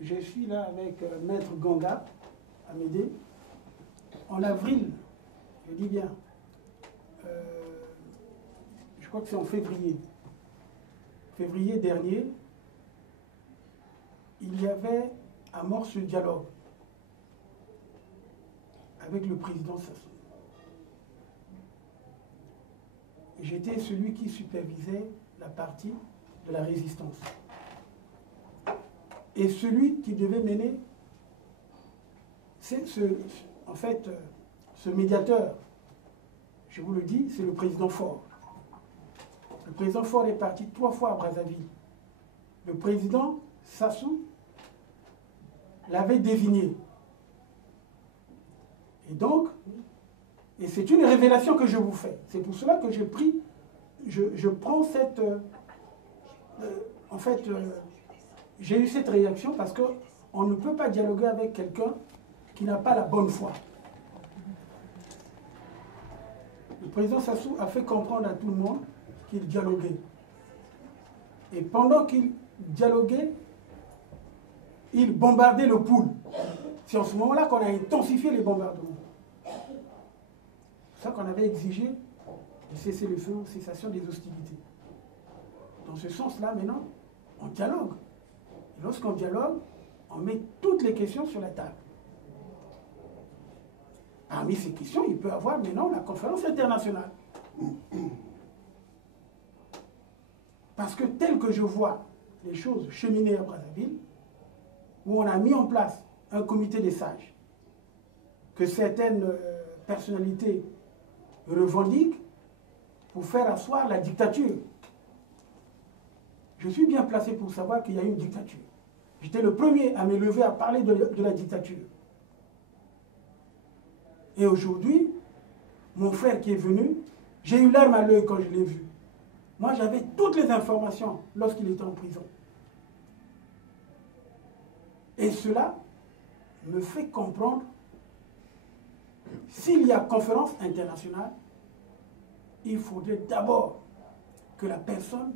je suis là avec Maître Ganga à m'aider. En avril, je dis bien, je crois que c'est en février. Février dernier, il y avait amorce ce dialogue avec le président Sassou. J'étais celui qui supervisait la partie de la résistance. Et celui qui devait mener, c'est ce médiateur, je vous le dis, c'est le président Faure. Le président Faure est parti 3 fois à Brazzaville. Le président Sassou l'avait désigné. Et donc, et c'est une révélation que je vous fais. C'est pour cela que je prends cette... j'ai eu cette réaction parce qu'on ne peut pas dialoguer avec quelqu'un qui n'a pas la bonne foi. Le président Sassou a fait comprendre à tout le monde qu'il dialoguait. Et pendant qu'il dialoguait, il bombardait le pool. C'est en ce moment-là qu'on a intensifié les bombardements. C'est ça qu'on avait exigé de cesser le feu, cessation des hostilités. Dans ce sens-là, maintenant, on dialogue. Et lorsqu'on dialogue, on met toutes les questions sur la table. Parmi ces questions, il peut y avoir maintenant la conférence internationale. Parce que tel que je vois les choses cheminer à Brazzaville, où on a mis en place un comité des sages, que certaines personnalités revendiquent pour faire asseoir la dictature. Je suis bien placé pour savoir qu'il y a une dictature. J'étais le premier à me lever à parler de la dictature. Et aujourd'hui, mon frère qui est venu, j'ai eu l'arme à l'œil quand je l'ai vu. Moi, j'avais toutes les informations lorsqu'il était en prison. Et cela me fait comprendre, s'il y a conférence internationale, il faudrait d'abord que la personne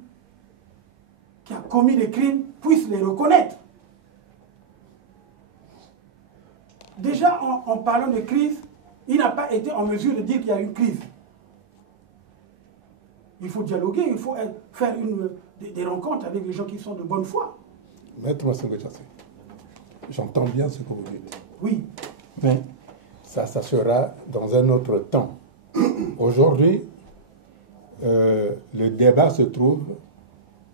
qui a commis les crimes puisse les reconnaître. Déjà, en parlant de crise, il n'a pas été en mesure de dire qu'il y a une crise. Il faut dialoguer, il faut faire des rencontres avec des gens qui sont de bonne foi. Maître Massengo Djassé, j'entends bien ce que vous dites. Oui. Mais ça sera dans un autre temps. Aujourd'hui, le débat se trouve,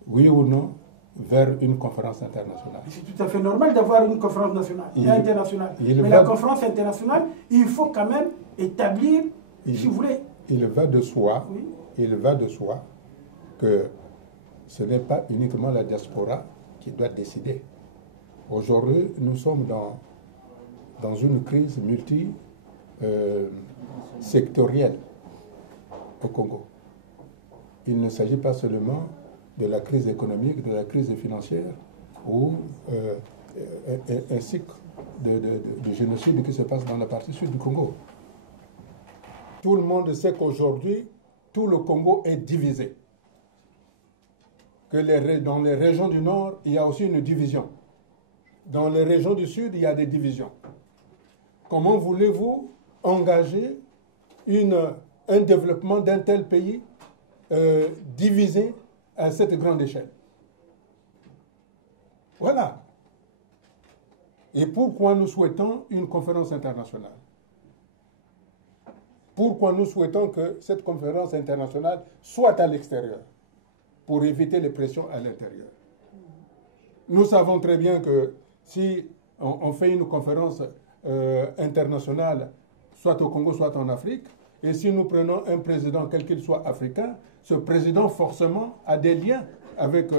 oui ou non, vers une conférence internationale. C'est tout à fait normal d'avoir une conférence internationale. Mais la conférence internationale, il faut quand même établir, si vous voulez... Il va de soi, oui. Il va de soi que ce n'est pas uniquement la diaspora qui doit décider. Aujourd'hui, nous sommes dans une crise multi-sectorielle au Congo. Il ne s'agit pas seulement de la crise économique, de la crise financière, ou ainsi que de génocide qui se passe dans la partie sud du Congo. Tout le monde sait qu'aujourd'hui, tout le Congo est divisé. Que dans les régions du nord, il y a aussi une division. Dans les régions du sud, il y a des divisions. Comment voulez-vous engager un développement d'un tel pays divisé à cette grande échelle? Voilà. Et pourquoi nous souhaitons une conférence internationale? Pourquoi nous souhaitons que cette conférence internationale soit à l'extérieur, pour éviter les pressions à l'intérieur. Nous savons très bien que si on fait une conférence internationale, soit au Congo, soit en Afrique, et si nous prenons un président, quel qu'il soit africain, ce président forcément a des liens avec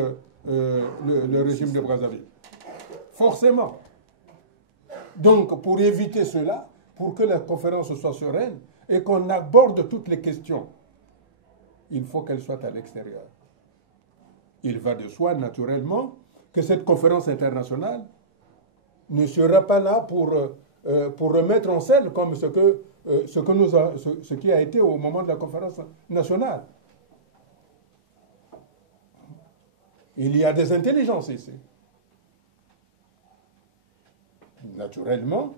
le régime de Brazzaville. Forcément. Donc, pour éviter cela, pour que la conférence soit sereine et qu'on aborde toutes les questions, il faut qu'elle soit à l'extérieur. Il va de soi, naturellement, que cette conférence internationale ne sera pas là pour remettre en scène comme ce qui a été au moment de la conférence nationale. Il y a des intelligences ici. naturellement,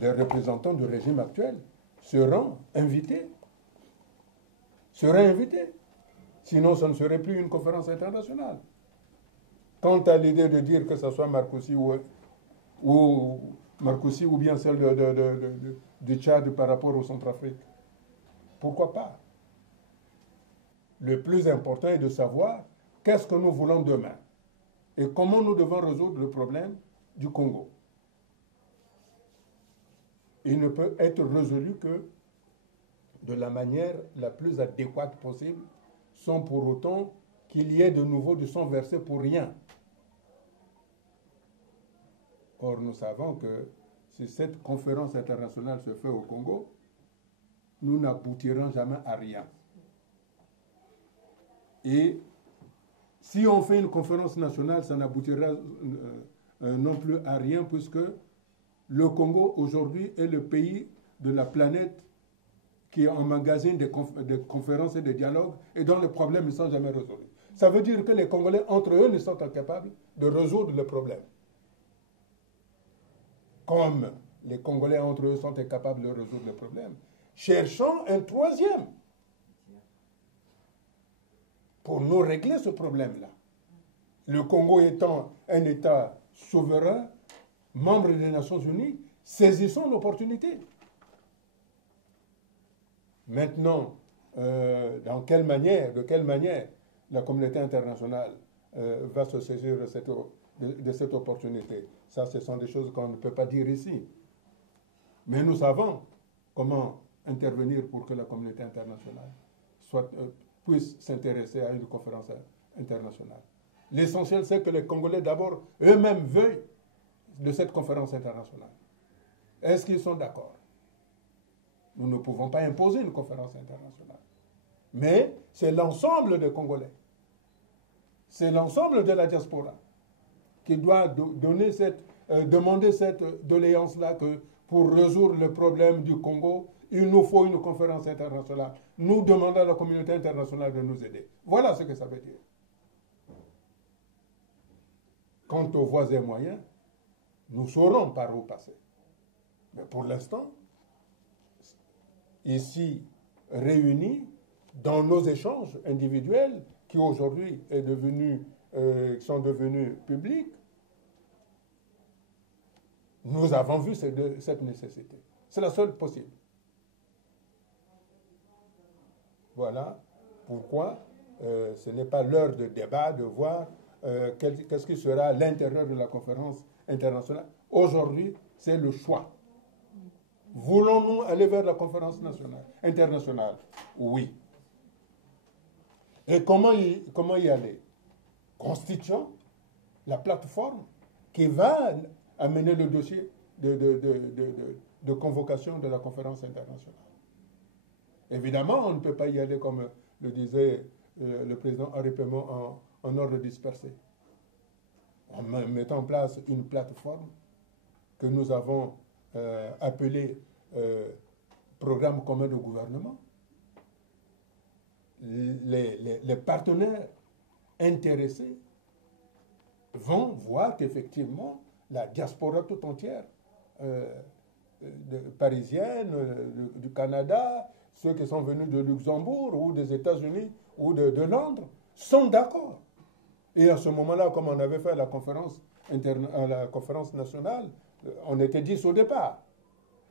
les représentants du régime actuel seront invités. Sinon, ça ne serait plus une conférence internationale. Quant à l'idée de dire que ce soit Marcoussi ou bien celle du Tchad par rapport au Centrafrique, pourquoi pas? Le plus important est de savoir qu'est-ce que nous voulons demain et comment nous devons résoudre le problème du Congo. Il ne peut être résolu que de la manière la plus adéquate possible, sans pour autant qu'il y ait de nouveau du sang versé pour rien. Or, nous savons que si cette conférence internationale se fait au Congo, nous n'aboutirons jamais à rien. Et si on fait une conférence nationale, ça n'aboutira non plus à rien, puisque le Congo, aujourd'hui, est le pays de la planète qui emmagasine des conférences et des dialogues et dont les problèmes ne sont jamais résolus. Ça veut dire que les Congolais, entre eux, ne sont incapables de résoudre le problème. Comme les Congolais, entre eux, sont incapables de résoudre le problème, cherchons un troisième pour nous régler ce problème-là. Le Congo étant un État souverain, membre des Nations Unies, saisissons l'opportunité. Maintenant, de quelle manière la communauté internationale va se saisir de cette opportunité? Ça, ce sont des choses qu'on ne peut pas dire ici. Mais nous savons comment intervenir pour que la communauté internationale puisse s'intéresser à une conférence internationale. L'essentiel, c'est que les Congolais, d'abord, eux-mêmes veuillent de cette conférence internationale. Est-ce qu'ils sont d'accord? Nous ne pouvons pas imposer une conférence internationale. Mais c'est l'ensemble des Congolais. C'est l'ensemble de la diaspora qui doit demander cette doléance-là que pour résoudre le problème du Congo, il nous faut une conférence internationale. Nous demandons à la communauté internationale de nous aider. Voilà ce que ça veut dire. Quant aux voies et moyens, nous saurons par où passer. Mais pour l'instant, ici réunis, dans nos échanges individuels, qui aujourd'hui sont devenus publics, nous avons vu cette nécessité. C'est la seule possible. Voilà pourquoi ce n'est pas l'heure de débat, de voir qu'est-ce qui sera à l'intérieur de la conférence internationale. Aujourd'hui, c'est le choix. Voulons-nous aller vers la conférence internationale? Oui. Et comment y aller? Constituant la plateforme qui va amener le dossier de convocation de la conférence internationale. Évidemment, on ne peut pas y aller, comme le disait le président Henri Pémon, en ordre dispersé. En mettant en place une plateforme que nous avons appelée programme commun de gouvernement. Les partenaires intéressés vont voir qu'effectivement la diaspora tout entière parisienne, du Canada, ceux qui sont venus de Luxembourg ou des États-Unis ou de Londres sont d'accord. Et à ce moment-là, comme on avait fait à la conférence nationale, on était 10 au départ.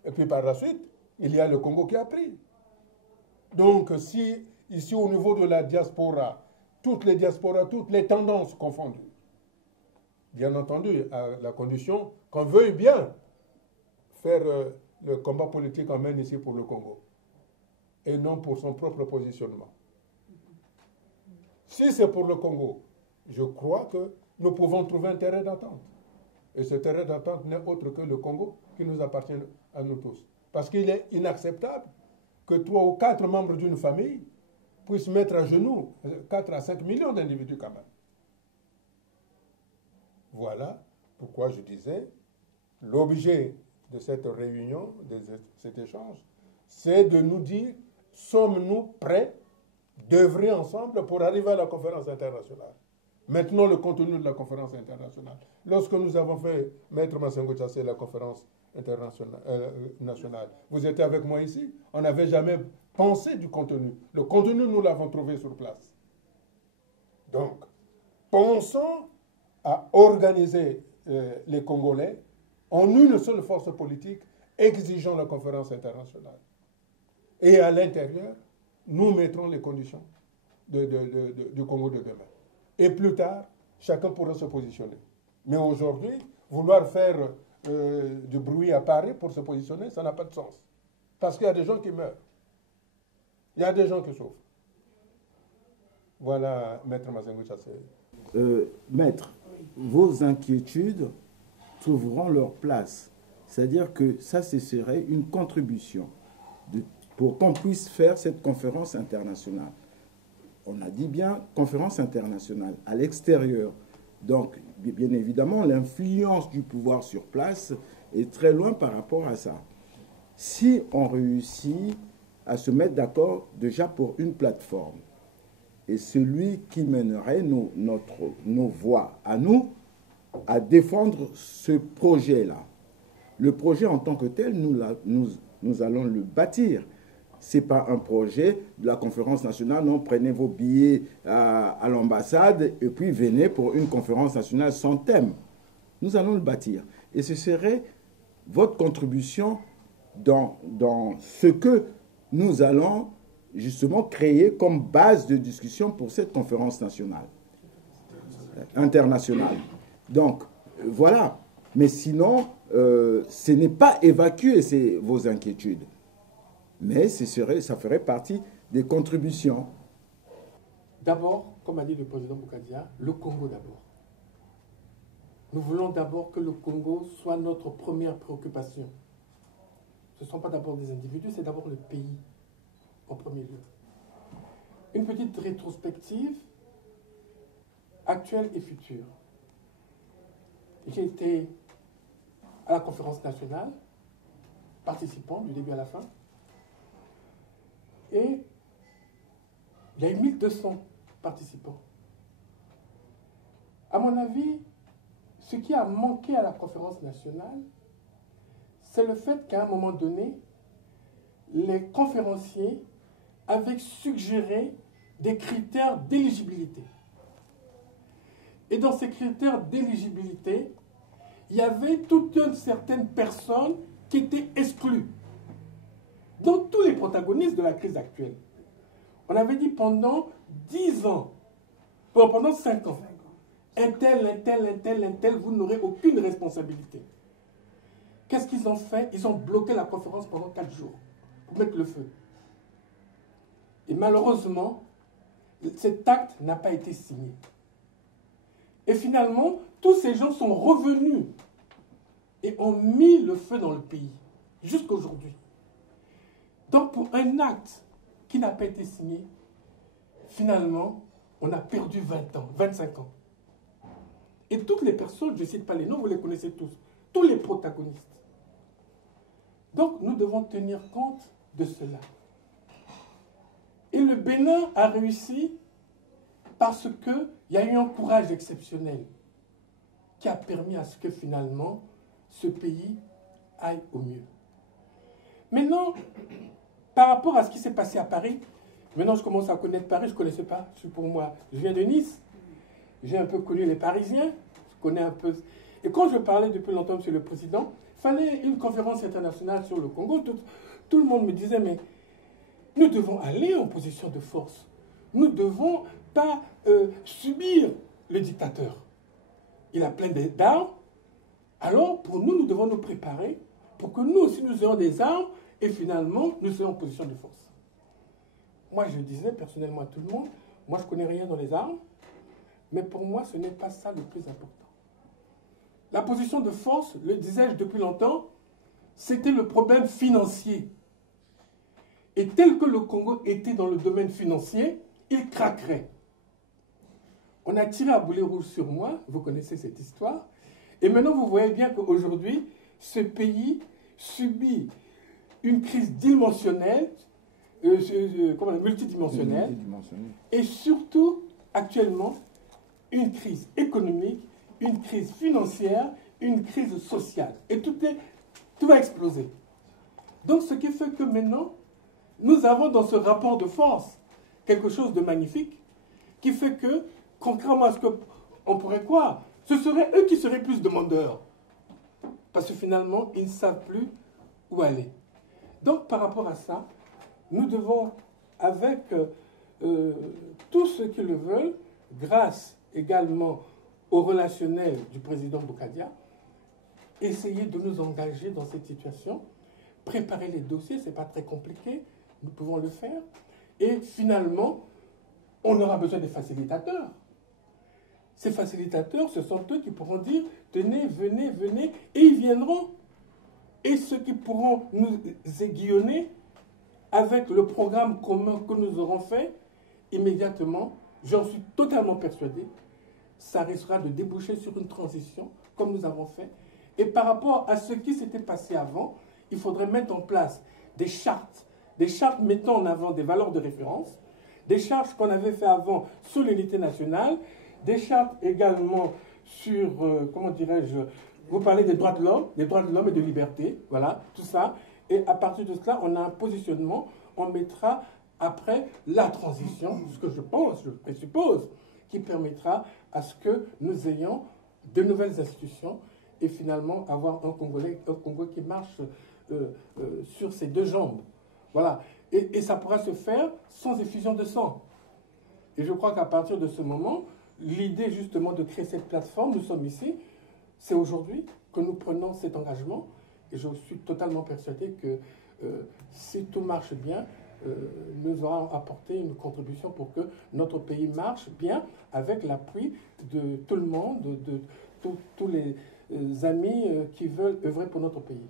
Et puis par la suite, il y a le Congo qui a pris. Donc si ici au niveau de la diaspora, toutes les tendances confondues, bien entendu, à la condition qu'on veuille bien faire le combat politique qu'on mène ici pour le Congo, et non pour son propre positionnement. Si c'est pour le Congo, je crois que nous pouvons trouver un terrain d'entente. Et ce terrain d'entente n'est autre que le Congo qui nous appartient à nous tous. Parce qu'il est inacceptable que 3 ou 4 membres d'une famille puissent mettre à genoux 4 à 5 millions d'individus quand même. Voilà pourquoi je disais, l'objet de cette réunion, de cet échange, c'est de nous dire, sommes-nous prêts d'œuvrer ensemble pour arriver à la conférence internationale? Maintenant, le contenu de la conférence internationale. Lorsque nous avons fait, Maître Massengo Tchassé, la conférence internationale, nationale, vous étiez avec moi ici, on n'avait jamais pensé du contenu. Le contenu, nous l'avons trouvé sur place. Donc, pensons à organiser les Congolais en une seule force politique, exigeant la conférence internationale. Et à l'intérieur, nous mettrons les conditions du Congo de demain. Et plus tard, chacun pourra se positionner. Mais aujourd'hui, vouloir faire du bruit à Paris pour se positionner, ça n'a pas de sens. Parce qu'il y a des gens qui meurent. Il y a des gens qui souffrent. Voilà, Maître Massengo Tchassé. Maître, vos inquiétudes trouveront leur place. C'est-à-dire que ça, ce serait une contribution pour qu'on puisse faire cette conférence internationale. On a dit bien conférence internationale à l'extérieur. Donc, bien évidemment, l'influence du pouvoir sur place est très loin par rapport à ça. Si on réussit à se mettre d'accord déjà pour une plateforme, et celui qui mènerait nos voix à nous, à défendre ce projet-là. Le projet en tant que tel, nous allons le bâtir. Ce n'est pas un projet de la conférence nationale, non, prenez vos billets à l'ambassade et puis venez pour une conférence nationale sans thème. Nous allons le bâtir. Et ce serait votre contribution dans ce que nous allons justement créer comme base de discussion pour cette conférence nationale, internationale. Donc, voilà. Mais sinon, ce n'est pas évacuer vos inquiétudes. Mais ça ferait partie des contributions. D'abord, comme a dit le président Boukadia, le Congo d'abord. Nous voulons d'abord que le Congo soit notre première préoccupation. Ce ne sont pas d'abord des individus, c'est d'abord le pays en premier lieu. Une petite rétrospective actuelle et future. J'ai été à la conférence nationale, participant du début à la fin, et il y a eu 1200 participants. À mon avis, ce qui a manqué à la conférence nationale, c'est le fait qu'à un moment donné, les conférenciers avaient suggéré des critères d'éligibilité. Et dans ces critères d'éligibilité, il y avait toute une certaine personne qui était exclue. Donc tous les protagonistes de la crise actuelle. On avait dit pendant 10 ans, pendant 5 ans, un tel, vous n'aurez aucune responsabilité. Qu'est-ce qu'ils ont fait? Ils ont bloqué la conférence pendant 4 jours pour mettre le feu. Et malheureusement, cet acte n'a pas été signé. Et finalement, tous ces gens sont revenus et ont mis le feu dans le pays, jusqu'à aujourd'hui. Donc pour un acte qui n'a pas été signé, finalement, on a perdu 20 ans, 25 ans. Et toutes les personnes, je ne cite pas les noms, vous les connaissez tous les protagonistes. Donc nous devons tenir compte de cela. Et le Bénin a réussi parce qu'il y a eu un courage exceptionnel qui a permis à ce que finalement ce pays aille au mieux. Maintenant, par rapport à ce qui s'est passé à Paris, maintenant je commence à connaître Paris, je ne connaissais pas, pour moi, je viens de Nice, j'ai un peu connu les Parisiens, je connais un peu. Et quand je parlais depuis longtemps, Monsieur le Président, il fallait une conférence internationale sur le Congo, tout le monde me disait, mais nous devons aller en position de force. Nous ne devons pas subir le dictateur. Il a plein d'armes. Alors, pour nous, nous devons nous préparer pour que nous aussi, nous ayons des armes et finalement, nous soyons en position de force. Moi, je disais personnellement à tout le monde, moi, je ne connais rien dans les armes, mais pour moi, ce n'est pas ça le plus important. La position de force, le disais-je depuis longtemps, c'était le problème financier. Et tel que le Congo était dans le domaine financier, il craquerait. On a tiré à boulet rouge sur moi, vous connaissez cette histoire, et maintenant vous voyez bien qu'aujourd'hui, ce pays subit une crise multidimensionnelle, et surtout, actuellement, une crise économique, une crise financière, une crise sociale. Et tout va exploser. Donc ce qui fait que maintenant, nous avons dans ce rapport de force quelque chose de magnifique qui fait que, contrairement à ce qu'on pourrait croire, ce seraient eux qui seraient plus demandeurs. Parce que finalement, ils ne savent plus où aller. Donc par rapport à ça, nous devons, avec tous ceux qui le veulent, grâce également au relationnel du président Boukadia, essayer de nous engager dans cette situation, préparer les dossiers, ce n'est pas très compliqué, nous pouvons le faire, et finalement, on aura besoin des facilitateurs. Ces facilitateurs, ce sont eux qui pourront dire « tenez, venez, venez », et ils viendront. Et ceux qui pourront nous aiguillonner avec le programme commun que nous aurons fait, immédiatement, j'en suis totalement persuadé, ça risquera de déboucher sur une transition, comme nous avons fait. Et par rapport à ce qui s'était passé avant, il faudrait mettre en place des chartes mettant en avant des valeurs de référence, des chartes qu'on avait fait avant sur l'unité nationale, des chartes également sur, comment dirais-je, vous parlez des droits de l'homme et de liberté, voilà, tout ça. Et à partir de cela, on a un positionnement, on mettra après la transition, ce que je pense, je présuppose, qui permettra à ce que nous ayons de nouvelles institutions et finalement avoir un Congo qui marche sur ses deux jambes. Voilà. Et ça pourra se faire sans effusion de sang. Et je crois qu'à partir de ce moment, l'idée justement de créer cette plateforme, nous sommes ici, c'est aujourd'hui que nous prenons cet engagement. Et je suis totalement persuadé que si tout marche bien, nous aurons apporté une contribution pour que notre pays marche bien avec l'appui de tout le monde, de tous les amis qui veulent œuvrer pour notre pays.